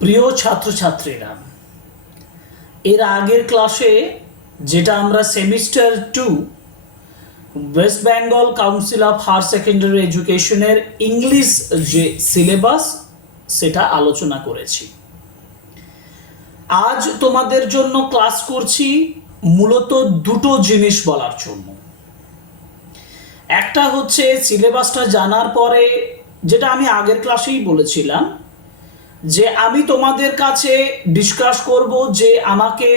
প্রিয় ছাত্রছাত্রীরা, এর আগের ক্লাসে যেটা আমরা semester two, West Bengal council of higher secondary এডুকেশনের ইংলিশ যে সিলেবাস, সেটা আলোচনা করেছি। আজ তোমাদের জন্য ক্লাস করছি মূলত দুটো জিনিস বলার জন্য। একটা হচ্ছে সিলেবাসটা জানার পরে, যেটা আমি আগের ক্লাসেই বলেছিলাম যে আমি তোমাদের কাছে ডিসকাস করব যে আমাকে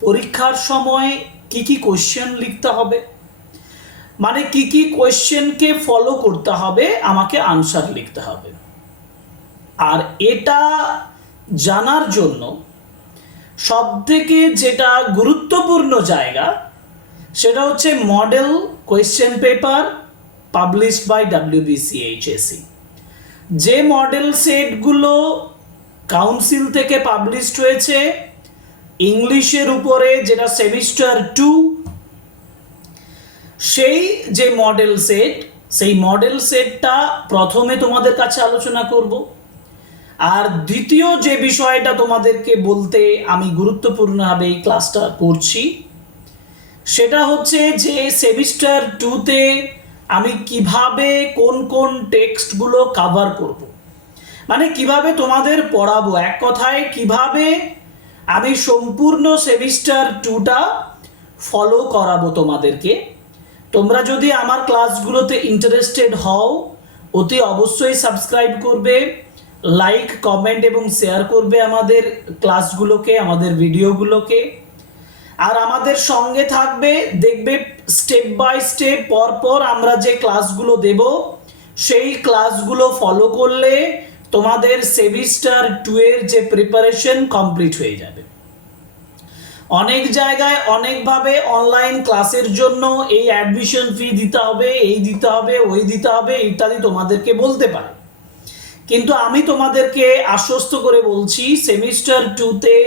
পরীক্ষার সময় কি কি কোয়েশ্চেন লিখতে হবে। মানে কি কি কোয়েশ্চেনকে ফলো করতে হবে, আমাকে আনসার লিখতে হবে। আর এটা জানার জন্য সবথেকে যেটা গুরুত্বপূর্ণ জায়গা, সেটা হচ্ছে model question paper published by WBCHSE যে মডেল সেটগুলো কাউন্সিল থেকে পাবলিশড হয়েছে ইংলিশের উপরে, যেটা সেমিস্টার টু সেই যে মডেল সেট সেই মডেল সেটটা প্রথমে তোমাদের কাছে আলোচনা করব আর দ্বিতীয় যে বিষয়টা তোমাদেরকে বলতে আমি গুরুত্বপূর্ণভাবে এই ক্লাসটা করছি, সেটা হচ্ছে যে সেমিস্টার টুতে আমি কীভাবে কোন কোন টেক্সটগুলো কাভার করব। মানে কীভাবে তোমাদের পড়াবো? এক কথায়, কীভাবে আমি সম্পূর্ণ সেমিস্টার টুটা ফলো করাবো তোমাদেরকে? তোমরা যদি আমার ক্লাসগুলোতে ইন্টারেস্টেড হও, অতি অবশ্যই সাবস্ক্রাইব করবে লাইক কমেন্ট এবং শেয়ার করবে আমাদের ক্লাসগুলোকে আমাদের ভিডিওগুলোকে আর আমাদের সঙ্গে থাকবে, দেখবে স্টেপ বাই স্টেপ পর পর আমরা যে ক্লাসগুলো দেব, সেই ক্লাসগুলো ফলো করলে তোমাদের সেমিস্টার টু এর যে প্রিপারেশন কমপ্লিট হয়ে যাবে। অনেক জায়গায় অনেকভাবে অনলাইন ক্লাসের জন্য এই অ্যাডমিশন ফি দিতে হবে, এই দিতে হবে, ওই দিতে হবে ইত্যাদি তোমাদেরকে বলতে পারে। কিন্তু আমি তোমাদেরকে আশ্বস্ত করে বলছি, সেমিস্টার টুতে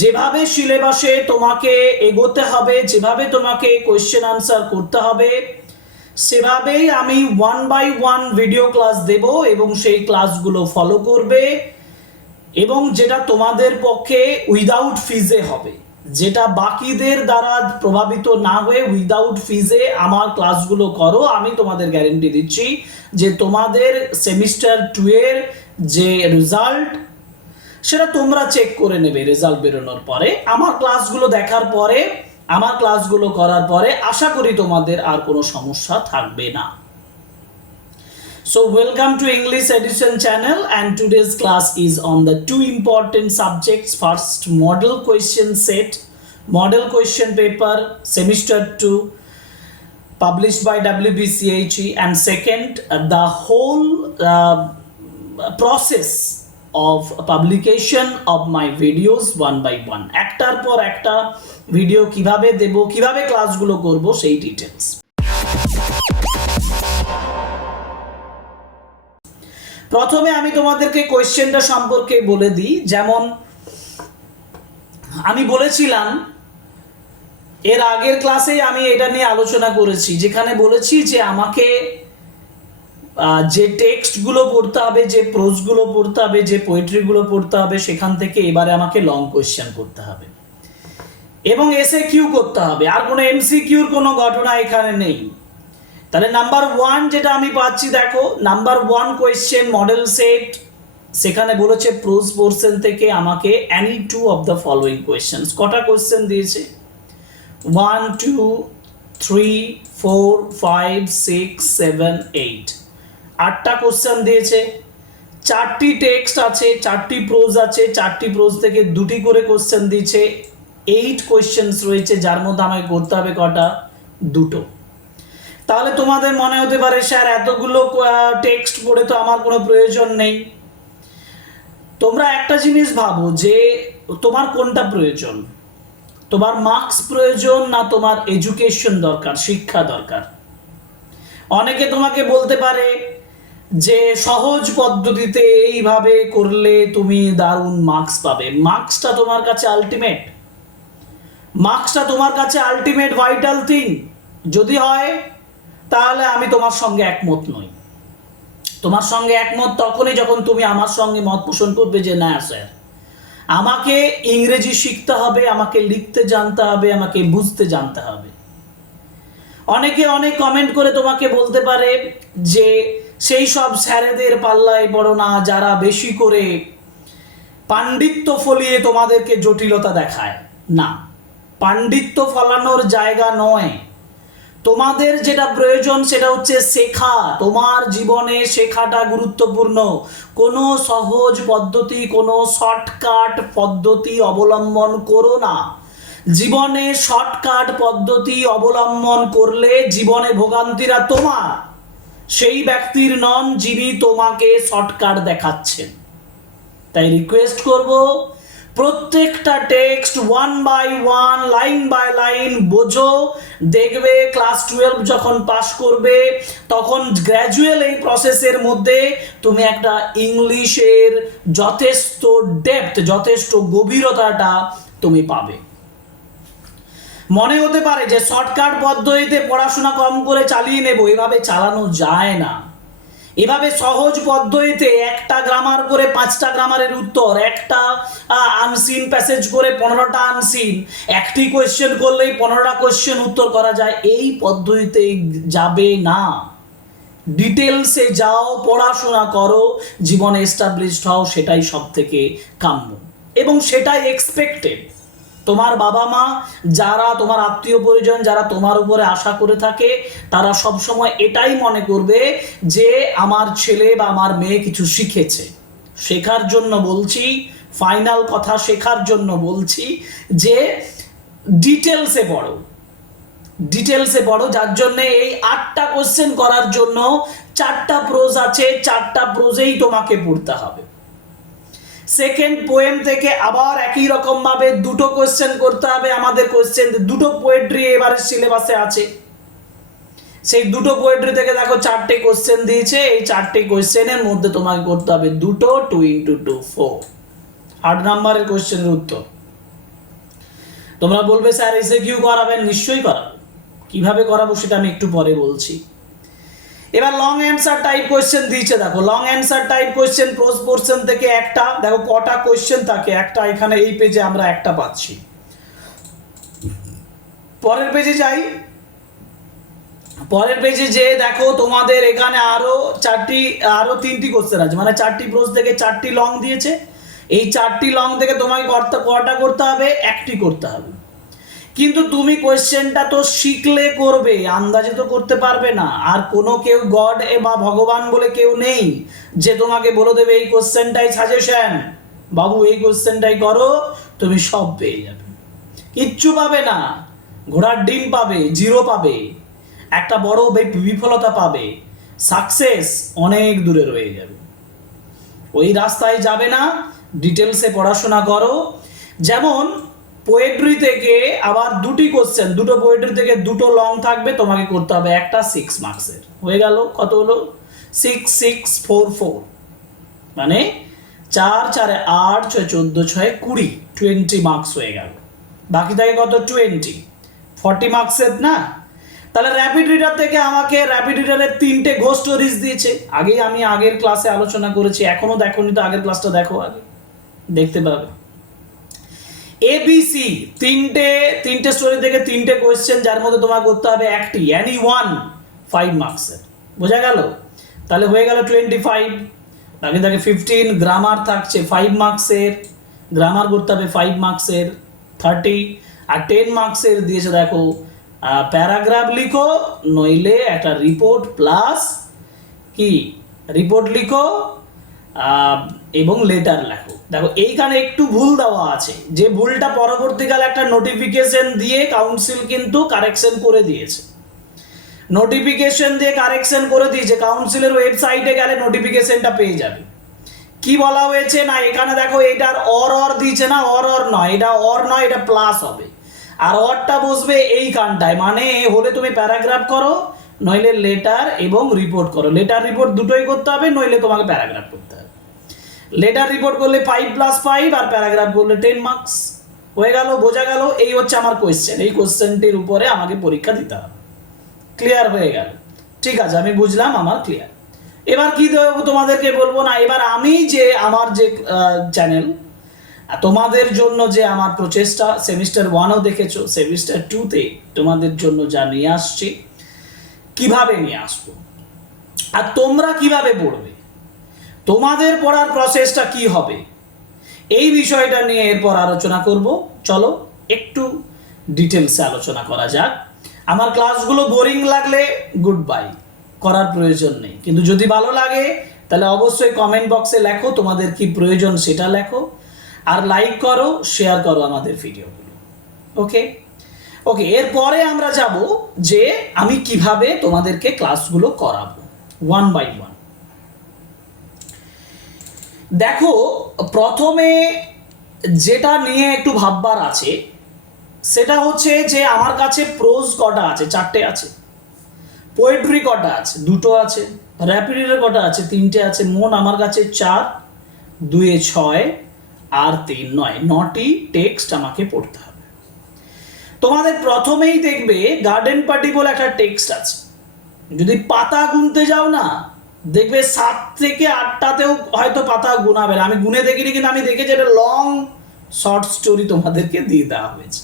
যেভাবে সিলেবাসে তোমাকে এগোতে হবে, যেভাবে তোমাকে কোয়েশ্চেন আনসার করতে হবে সেভাবেই আমি one by one video class দেব এবং সেই ক্লাসগুলো ফলো করবে এবং যেটা তোমাদের পক্ষে উইদাউট ফিজে হবে। যেটা বাকিদের দ্বারা প্রভাবিত না হয়ে উইদাউট ফিজে আমার ক্লাসগুলো করো, আমি তোমাদের গ্যারেন্টি দিচ্ছি যে তোমাদের সেমিস্টার টু এর যে রেজাল্ট সেটা তোমরা চেক করে নেবে রেজাল্ট বেরোনোর পরে। আমার ক্লাসগুলো দেখার পরে আমার ক্লাসগুলো করার পরে আশা করি তোমাদের আর কোনো সমস্যা থাকবে না। So welcome to English edition channel and today's class is on the two important subjects first model question set model question paper semester two publish by WBCH and second the whole process of publication of my videos one by one একটার পর একটা video কীভাবে দেব, কীভাবে ক্লাসগুলো করব, সেই details প্রথমে আমি তোমাদেরকে কোয়েশ্চেনটা সম্পর্কে বলে দিই। যেমন, আমি বলেছিলাম, এর আগের ক্লাসে আমি এটা নিয়ে আলোচনা করেছি, যেখানে বলেছি যে আমাকে যে টেক্সটগুলো পড়তে হবে, যে প্রোজগুলো পড়তে হবে, যে পোয়েট্রিগুলো পড়তে হবে, সেখান থেকে এবারে আমাকে লং কোয়েশ্চেন করতে হবে। এবং এসে কিউ করতে হবে। আর কোনো এমসিকিউর কোনো ঘটনা এখানে নেই। তাহলে নাম্বার ওয়ান যেটা আমি পাচ্ছি, দেখো number one question model set সেখানে বলেছে প্রোজ পোর্শন থেকে আমাকে any two of the following question কটা কোয়েশ্চেন দিয়েছে? One two three four five six seven eight আটটা কোশ্চেন দিয়েছে। চারটি টেক্সট আছে, চারটি প্রোজ আছে, চারটি প্রোজ থেকে দুটি করে কোশ্চেন দিয়েছে। এইট কোয়েশ্চেন্স রয়েছে, যার মধ্যে আমাকে করতে হবে কটা? দুটো। তাহলে তোমাদের মনে হতে পারে, স্যার, এতগুলো টেক্সট পড়ে তো আমার কোনো প্রয়োজন নেই। তোমরা একটা জিনিস ভাবো যে, তোমার কোনটা প্রয়োজন? তোমার মার্কস প্রয়োজন না তোমার এডুকেশন দরকার, শিক্ষা দরকার? অনেকে তোমাকে বলতে পারে যে, সহজ পদ্ধতিতে এইভাবে করলে তুমি দারুণ মার্কস পাবে। মার্কসটা তোমার কাছে আলটিমেট মার্কসটা তোমার কাছে আলটিমেট ভাইটাল থিং যদি হয়, তাহলে আমি তোমার সঙ্গে একমত নই। তোমার সঙ্গে একমত তখনই যখন তুমি আমার সঙ্গে মত পোষণ করবে যে, না স্যার আমাকে ইংরেজি শিখতে হবে, আমাকে লিখতে জানতে হবে, আমাকে বুঝতে জানতে হবে। অনেকে অনেক কমেন্ট করে তোমাকে বলতে পারে যে, সেই সব স্যারেদের পাল্লায় পড়ো না, যারা বেশি করে পাণ্ডিত্য ফলিয়ে তোমাদেরকে জটিলতা দেখায়। না। পাণ্ডিত্য ফলানোর জায়গা নয়। তোমাদের যেটা প্রয়োজন সেটা হচ্ছে শেখা। তোমার জীবনে শেখাটা গুরুত্বপূর্ণ। কোনো সহজ পদ্ধতি, কোনো শর্টকাট পদ্ধতি অবলম্বন করো না। জীবনে শর্টকাট পদ্ধতি অবলম্বন করলে জীবনে ভোগান্তিরা তোমার। সেই ব্যক্তির নন যিনি তোমাকে শর্টকাট দেখাচ্ছেন। তাই রিকোয়েস্ট করব প্রত্যেকটা text one by one line by line বোঝো। দেখবে ক্লাস টুয়েলভ যখন পাশ করবে, তখন গ্র্যাজুয়াল এই প্রসেসের মধ্যে তুমি একটা ইংলিশের যথেষ্ট ডেপথ যথেষ্ট গভীরতাটা তুমি পাবে। মনে হতে পারে যে শর্টকাট পদ্ধতিতে পড়াশোনা কম করে চালিয়ে নেব, এভাবে চালানো যায় না। এভাবে সহজ পদ্ধতিতে একটা গ্রামার করে পাঁচটা গ্রামারের উত্তর, একটা আনসিন প্যাসেজ করে পনেরোটা আনসিন একটি কোয়েশ্চেন করলেই পনেরোটা কোয়েশ্চেন উত্তর করা যায়। এই পদ্ধতিতে যাবে না। ডিটেলসে যাও, পড়াশোনা করো, জীবনে এস্টাবলিশড হও, সেটাই সব থেকে কাম্য। এবং সেটাই এক্সপেক্টেড তোমার বাবা মা, যারা তোমার আত্মীয় পরিজন, যারা তোমার উপরে আশা করে থাকে, তারা সব সময় এটাই মনে করবে যে আমার ছেলে বা আমার মেয়ে কিছু শিখেছে। শেখার জন্য বলছি ফাইনাল কথা শেখার জন্য বলছি যে ডিটেলসে পড়ো। ডিটেলসে পড়ো, যার জন্য এই আটটা কোশ্চেন করার জন্য চারটা প্রোজ আছে, চারটা প্রোজেই তোমাকে পড়তে হবে। সেকেন্ড পোয়েম থেকে আবার একই রকম ভাবে দুটো কোশ্চেন করতে হবে আমাদের কোশ্চেন দুটো পোয়েট্রি এবারে সিলেবাসে আছে। সেই দুটো পোয়েট্রি থেকে দেখো চারটে কোশ্চেন দিয়েছে। এই চারটে কোশ্চেনের মধ্যে তোমাকে করতে হবে দুটো টু ইন্টু টু ফোর আট নাম্বারের কোশ্চেনের উত্তর। তোমরা বলবে, স্যার, এসে কিউ করাবেন? নিশ্চয়ই করাবো। কীভাবে করাবো সেটা আমি একটু পরে বলছি। এবার লং অ্যান্সার টাইপ কোয়েশ্চেন দিয়েছে, দেখো long answer type question prose portion থেকে একটা, দেখো, কটা কোয়েশ্চেন থাকে, একটা এখানে এই পেজে আমরা একটা পাচ্ছি। পরের পেজে যাই। পরের পেজে যে দেখো, তোমাদের এখানে আরও চারটি, আরও তিনটি কোশ্চেন আছে মানে চারটি প্রোজ থেকে চারটি লং দিয়েছে। এই চারটি লং থেকে তোমাকে কটা করতে হবে? একটি করতে হবে। কিন্তু তুমি কোয়েশ্চেনটা তো শিখলে করবে, আন্দাজে তো করতে পারবে না। আর কোনো কেউ গড এ বা ভগবান বলে কেউ নেই যে তোমাকে বলে দেবে, এই কোশ্চেনটাই সাজেশন বাবু, এই কোয়েশ্চেনটাই করো, তুমি সব পেয়ে যাবে। কিচ্ছু পাবে না। ঘোড়ার ডিম পাবে, জিরো পাবে। একটা বড় বিফলতা পাবে। সাকসেস অনেক দূরে রয়ে যাবে। ওই রাস্তায় যাবে না, ডিটেলসে পড়াশোনা করো। যেমন পোয়েট্রি থেকে আবার দুটি কোশ্চেন দুটো পোয়েট্রি থেকে দুটো লং থাকবে, তোমাকে করতে হবে একটা সিক্স মার্কসের হয়ে গেল, কত হলো? সিক্স সিক্স ফোর ফোর মানে চার, চারে আট, ছয়, চোদ্দ, ছয়, কুড়ি টোয়েন্টি মার্কস হয়ে গেল। বাকি থাকে কত? টোয়েন্টি ফর্টি মার্কসের না? তাহলে র্যাপিড রিডার থেকে আমাকে র্যাপিড রিডারের তিনটে ঘোষ স্টোরিজ দিয়েছে। আগেই আমি আগের ক্লাসে আলোচনা করেছি, এখনও দেখোনি তো আগের ক্লাসটা দেখো আগে। দেখতে পাবে। এবিসি তিনটে তিনটে স্টোরি থেকে তিনটে কোয়েশ্চেন যার মধ্যে তোমার করতে হবে একটি অ্যানি ওয়ান ফাইভ মার্কসের বোঝা গেল? তাহলে হয়ে গেল টোয়েন্টি ফাইভ বাকি থাকে ফিফটিন গ্রামার থাকছে ফাইভ মার্কসের গ্রামার করতে হবে ফাইভ মার্কসের থার্টি আর টেন মার্কসের দিয়েছে দেখো প্যারাগ্রাফ লিখো, নইলে একটা রিপোর্ট প্লাস কি? রিপোর্ট লিখো এবং লেটার লেখো। দেখো, এইখানে একটু ভুল দেওয়া আছে। যে ভুলটা পরবর্তীকালে একটা নোটিফিকেশন দিয়ে কাউন্সিল কিন্তু কারেকশন করে দিয়েছে। নোটিফিকেশন দিয়ে কারেকশন করে দিয়েছে কাউন্সিলের ওয়েবসাইটে গেলে নোটিফিকেশনটা পেয়ে যাবে। কি বলা হয়েছে না, এখানে দেখো এটার অর অর দিয়েছে না অর অর নয়, এটা অর নয়, এটা প্লাস হবে। আর অরটা বসবে এই কানটায় মানে হলে তুমি প্যারাগ্রাফ করো, নইলে লেটার এবং রিপোর্ট করো। লেটার রিপোর্ট দুটোই করতে হবে, নইলে তোমাকে প্যারাগ্রাফ করতে লেটার রিপোর্ট করলে ফাইভ প্লাস ফাইভ আর প্যারাগ্রাফ করলে টেন মার্কস হয়ে গেল, বোঝা গেল, এই হচ্ছে আমার কোয়েশ্চেন এই কোয়েশ্চেনটির উপরে আমাকে পরীক্ষা দিতে হবে। ক্লিয়ার হয়ে গেল। ঠিক আছে, আমি বুঝলাম, আমার ক্লিয়ার এবার কি দেবো তোমাদেরকে বলব না, এবার আমি যে আমার যে চ্যানেল তোমাদের জন্য যে আমার প্রচেষ্টা সেমিস্টার ওয়ানও দেখেছ সেমিস্টার টুতে তোমাদের জন্য যা নিয়ে আসছি, কীভাবে নিয়ে আসব? আর তোমরা কীভাবে পড়বে? তোমাদের পড়ার প্রসেসটা কি হবে? এই বিষয়টা নিয়ে এরপর আলোচনা করব। চলো, একটু ডিটেলসে আলোচনা করা যাক। আমার ক্লাসগুলো বোরিং লাগলে গুড বাই করার প্রয়োজন নেই। কিন্তু যদি ভালো লাগে, তাহলে অবশ্যই কমেন্ট বক্সে লেখো, তোমাদের কি প্রয়োজন সেটা লেখো। আর লাইক করো শেয়ার করো আমাদের ভিডিওগুলো ওকে ওকে এরপরে আমরা যাব যে আমি কীভাবে তোমাদেরকে ক্লাসগুলো করাবো ওয়ান বাই ওয়ান দেখো, প্রথমে যেটা নিয়ে একটু ভাববার আছে, সেটা হচ্ছে যে আমার কাছে প্রোজ কটা আছে, চারটে আছে। পোয়েট্রি কটা আছে? দুটো আছে। র্যাপিডের কটা আছে? তিনটে আছে। মোট আমার কাছে চার, দুয়ে ছয় আর তিন নয়। নটি টেক্সট আমাকে পড়তে হবে। তোমাদের প্রথমেই দেখবে গার্ডেন পার্টি বলে একটা টেক্সট আছে। যদি পাতা গুনতে যাও না দেখবে সাত থেকে আটটাতেও হয়তো পাতা গুনাবে না। আমি গুনে দেখিনি, কিন্তু আমি দেখেছি এটা লং শর্ট স্টোরি তোমাদেরকে দিয়ে দেওয়া হয়েছে।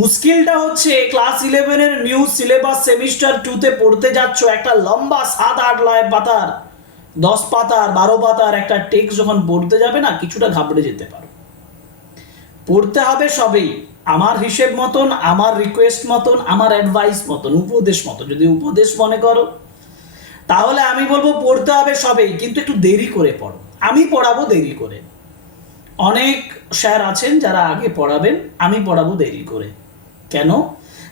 মুশকিলটা হচ্ছে ক্লাস ইলেভেনের নিউ সিলেবাস সেমিস্টার টুতে পড়তে যাচ্ছ, একটা লম্বা সাত, আট লয় পাতার, দশ পাতার, বারো পাতার একটা টেক্সট যখন পড়তে যাবে না, কিছুটা ঘাবড়ে যেতে পারো। পড়তে হবে সবেই, আমার হিসেব মতন, আমার রিকোয়েস্ট মতন, আমার অ্যাডভাইস মতন, উপদেশ মতন। যদি উপদেশ মনে করো তাহলে আমি বলব পড়তে হবে সবেই, কিন্তু একটু দেরি করে পড়ো। আমি পড়াবো দেরি করে। অনেক স্যার আছেন যারা আগে পড়াবেন, আমি পড়াবো দেরি করে। কেন?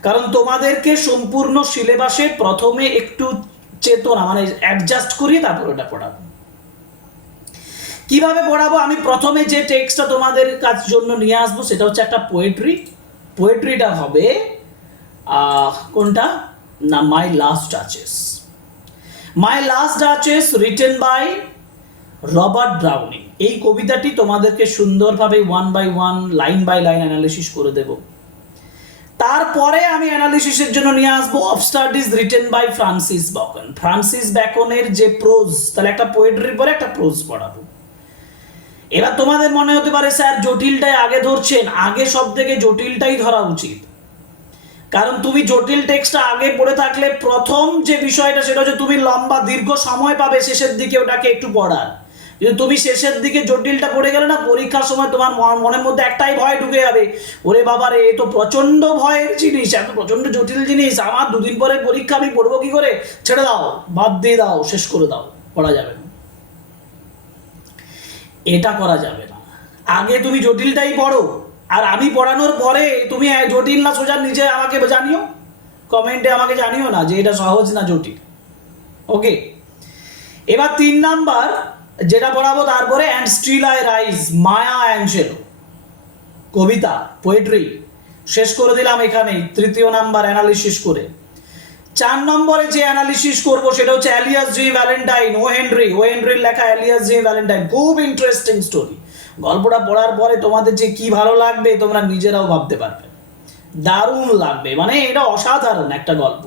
কারণ তোমাদেরকে সম্পূর্ণ সিলেবাসে প্রথমে একটু চেতনা মানে অ্যাডজাস্ট করিয়ে তারপর ওটা পড়াবো। কীভাবে পড়াবো? আমি প্রথমে যে টেক্সটটা তোমাদের কাছ জন্য নিয়ে আসব, সেটা হচ্ছে একটা পোয়েট্রি পোয়েট্রিটা হবে কোনটা? না my last duchess my last duchess written by Robert Browning এই কবিতাটি তোমাদেরকে সুন্দরভাবে one by one line by line analysis করে দেব। তারপরে আমি অ্যানালিসিসের জন্য নিয়ে আসব of studies written by Francis Bacon Francis ব্যাকনের যে প্রোজ তাহলে একটা পোয়েট্রির পরে একটা প্রোজ পড়াবো। এবার তোমাদের মনে হতে পারে, স্যার, জটিলটাই আগে ধরছেন। আগে সব থেকে জটিলটাই ধরা উচিত। কারণ তুমি জটিল টেক্সটটা আগে পড়ে থাকলে প্রথম যে বিষয়টা সেটা হচ্ছে তুমি লম্বা দীর্ঘ সময় পাবে শেষের দিকে ওটাকে একটু পড়ার। কিন্তু তুমি শেষের দিকে জটিলটা পড়ে গেলে না, পরীক্ষার সময় তোমার মনের মধ্যে একটাই ভয় ঢুকে যাবে। ওরে বাবা রে, এ তো প্রচণ্ড ভয়ের জিনিস, এত প্রচণ্ড জটিল জিনিস। আমার দুদিন পরে পরীক্ষা আমি পড়ব কি করে? ছেড়ে দাও, বাদ দিয়ে দাও, শেষ করে দাও, পড়া যাবে না। এটা করা যাবে না। আগে তুমি জটিলটাই পড়ো আর আমি পড়ানোর পরে তুমি জটিল না সোজা নিজে আমাকে জানিও? কমেন্টে আমাকে জানিও না যে এটা সহজ না জটিল। ওকে এবার তিন নাম্বার, যেটা পড়াবো তারপরে and still I rise Maya Angelou Kabita poetry শেষ করে দিলাম এখানেই, তৃতীয় নাম্বার অ্যানালিসিস করে। চার নম্বরে যে অ্যানালিসিস করব সেটা হচ্ছে alias G Valentine O Henry O হেনরির লেখা অ্যালিয়াস জি ভ্যালেন্টাইন খুব ইন্টারেস্টিং স্টোরি গল্পটা পড়ার পরে তোমাদের যে কি ভালো লাগবে, তোমরা নিজেরাও ভাবতে পারবে। দারুণ লাগবে মানে এটা অসাধারণ একটা গল্প।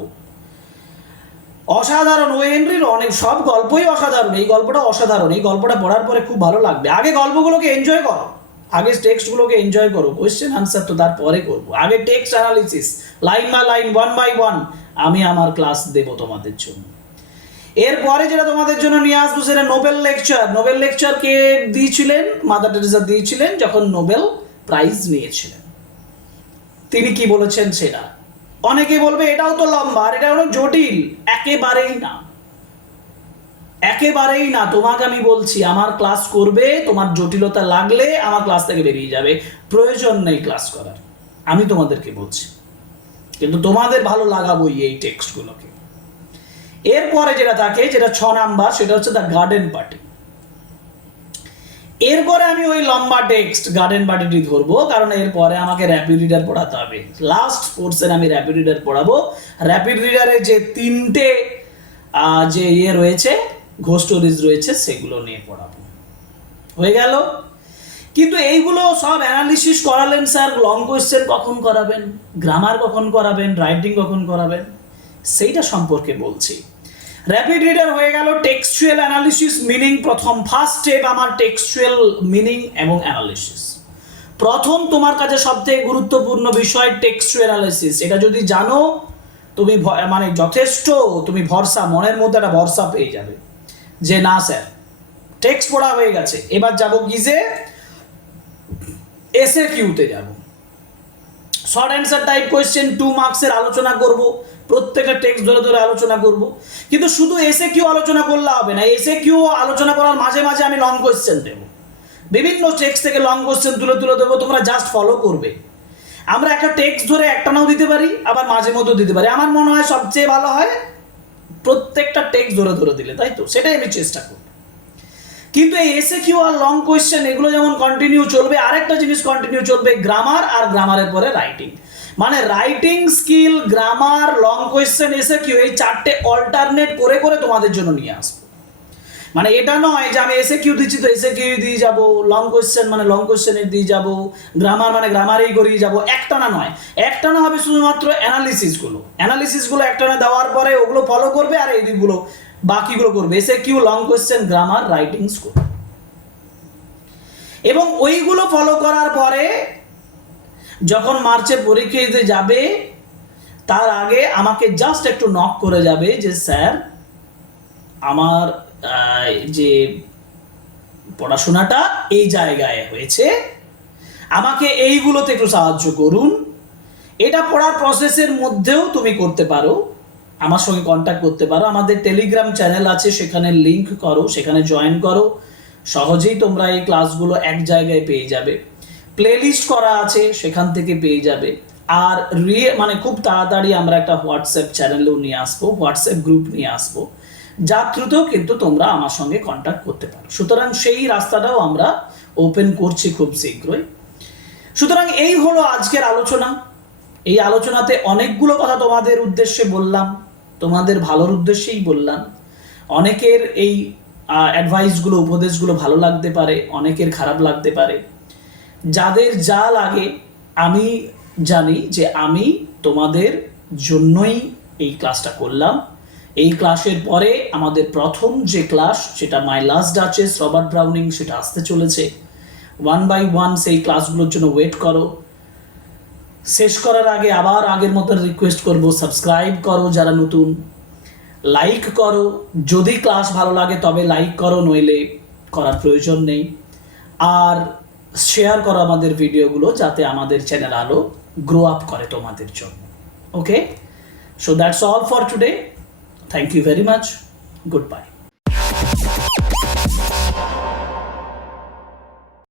অসাধারণ, ও হেনরির অনেক, সব গল্পই অসাধারণ, এই গল্পটা অসাধারণ, এই গল্পটা পড়ার পরে খুব ভালো লাগবে। আগে গল্পগুলোকে এনজয় করো, আগে টেক্সটগুলোকে এনজয় করো কোয়েশ্চেন আনসার তো তারপরে করব। আগে text analysis line by line one by one আমি আমার ক্লাস দেব তোমাদের জন্য। এরপরে যেটা তোমাদের জন্য নিয়ে আসব সেটা নোবেল লেকচার। নোবেল লেকচার কে দিয়েছিলেন? মাদার টেরেসা দিয়েছিলেন যখন নোবেল প্রাইজ নিয়েছিলেন। তিনি কি বলেছেন সেটা? অনেকে বলবে এটাও তো লম্বা, আর এটা হলো জটিল। একেবারেই না। একেবারেই না। তোমাকে আমি বলছি, আমার ক্লাস করবে, তোমার জটিলতা লাগলে আমার ক্লাস থেকে বেরিয়ে যাবে। প্রয়োজন নেই ক্লাস করার। আমি তোমাদেরকে বলছি। কিন্তু তোমাদের ভালো লাগাবোই এই টেক্সটগুলোকে। এরপরে যেটা থাকে যেটা ছ নাম্বার, সেটা হচ্ছে দ্য গার্ডেন পার্টি এরপরে আমি ওই লম্বা টেক্সট গার্ডেন পার্টিটি ধরবো, কারণ এরপরে আমাকে র্যাপিড রিডার পড়াতে হবে। লাস্ট পোর্সেন আমি র্যাপিড রিডার পড়াবো। র্যাপিড রিডারে যে তিনটে যে ইয়ে রয়েছে ঘোষ স্টোরিজ রয়েছে, সেগুলো নিয়ে পড়াবো। হয়ে গেল? কিন্তু এইগুলো সব অ্যানালিসিস করালেন স্যার লং কোয়েশ্চেন কখন করাবেন গ্রামার কখন করাবেন রাইটিং কখন করাবেন, সেইটা সম্পর্কে বলছি। র্যাপিড রিডার হয়ে গেল টেক্সচুয়াল অ্যানালিসিস মিনিং প্রথম ফার্স্ট স্টেপ আমার টেক্সচুয়াল মিনিং এবং অ্যানালিসিস প্রথম তোমার কাছে সবথেকে গুরুত্বপূর্ণ বিষয় টেক্সচুয়াল অ্যানালিসিস এটা যদি জানো, তুমি মানে যথেষ্ট, তুমি ভরসা, মনের মধ্যে একটা ভরসা পেয়ে যাবে যে না স্যার টেক্সট পড়া হয়ে গেছে। এবার যাব গিজে এসে কিউতে যাব। Short answer type question two মার্কসের আলোচনা করব, প্রত্যেকটা টেক্সট ধরে ধরে আলোচনা করব। কিন্তু শুধু এসে কিউ আলোচনা করলে হবে না এসে কিউ আলোচনা করার মাঝে মাঝে আমি লং কোয়েশ্চেন দেবো। বিভিন্ন টেক্সট থেকে লং কোয়েশ্চেন তুলে তুলে দেবো, তোমরা জাস্ট ফলো করবে। আমরা একটা টেক্সট ধরে একটানাও দিতে পারি, আবার মাঝে মধ্যেও দিতে পারি। আমার মনে হয় সবচেয়ে ভালো হয় প্রত্যেকটা টেক্সট ধরে ধরে দিলে, তাই তো? সেটাই আমি চেষ্টা করব। কিন্তু এই এসে কিউ আর লং কোয়েশ্চেন এগুলো যেমন কন্টিনিউ চলবে, আরেকটা জিনিস কন্টিনিউ চলবে গ্রামার আর গ্রামারের পরে রাইটিং মানে writing skill grammar long question SAQ এই চারটে অল্টারনেট করে করে তোমাদের জন্য নিয়ে আসব। মানে এটা নয় যে আমি এসে কিউ দিচ্ছি তো এসে কিউ দিয়ে যাব লং কোয়েশ্চেন মানে লং কোয়েশ্চেনের দিয়ে যাব গ্রামার মানে গ্রামারেই করিয়ে যাব, একটানা নয়। একটানা হবে শুধুমাত্র অ্যানালিসিসগুলো অ্যানালিসিসগুলো একটানা দেওয়ার পরে ওগুলো ফলো করবে আর এই দিকগুলো বাকিগুলো করবে। SAQ long question grammar writing school এবং ওইগুলো ফলো করার পরে যখন মার্চে পরীক্ষা দিতে যাবে, তার আগে আমাকে জাস্ট একটু নক করে যাবে যে, স্যার, আমার যে পড়াশোনাটা এই জায়গায় হয়েছে, আমাকে এইগুলোতে একটু সাহায্য করুন। এটা পড়ার প্রসেসের মধ্যেও তুমি করতে পারো। আমার সঙ্গে কন্ট্যাক্ট করতে পারো। আমাদের টেলিগ্রাম চ্যানেল আছে, সেখানে লিংক করো, সেখানে জয়েন করো। সহজেই তোমরা এই ক্লাসগুলো এক জায়গায় পেয়ে যাবে। প্লেলিস্ট করা আছে, সেখান থেকে পেয়ে যাবে। আর রিয়ে মানে খুব তাড়াতাড়ি আমরা একটা হোয়াটসঅ্যাপ চ্যানেলও নিয়ে আসব হোয়াটসঅ্যাপ গ্রুপ নিয়ে আসব। যার থ্রুতেও কিন্তু তোমরা আমার সঙ্গে কন্ট্যাক্ট করতে পারো। সুতরাং সেই রাস্তাটাও আমরা ওপেন করছি খুব শীঘ্রই। সুতরাং এই হলো আজকের আলোচনা। এই আলোচনাতে অনেকগুলো কথা তোমাদের উদ্দেশ্যে বললাম। তোমাদের ভালোর উদ্দেশ্যেই বললাম। অনেকের এই অ্যাডভাইসগুলো উপদেশগুলো ভালো লাগতে পারে, অনেকের খারাপ লাগতে পারে। যাদের যা লাগে, আমি জানি যে আমি তোমাদের জন্যই এই ক্লাসটা করলাম। এই ক্লাসের পরে আমাদের প্রথম যে ক্লাস সেটা my last duchess Robert Browning সেটা আসতে চলেছে। ওয়ান বাই ওয়ান সেই ক্লাসগুলোর জন্য ওয়েট করো। শেষ করার আগে আবার আগের মতন রিকোয়েস্ট করব। সাবস্ক্রাইব করো যারা নতুন। লাইক করো। যদি ক্লাস ভালো লাগে তবে লাইক করো, নইলে করার প্রয়োজন নেই। আর শেয়ার করো আমাদের ভিডিওগুলো যাতে আমাদের চ্যানেল আলো গ্রো আপ করে তোমাদের জন্য। Okay so that's all for today thank you very much good bye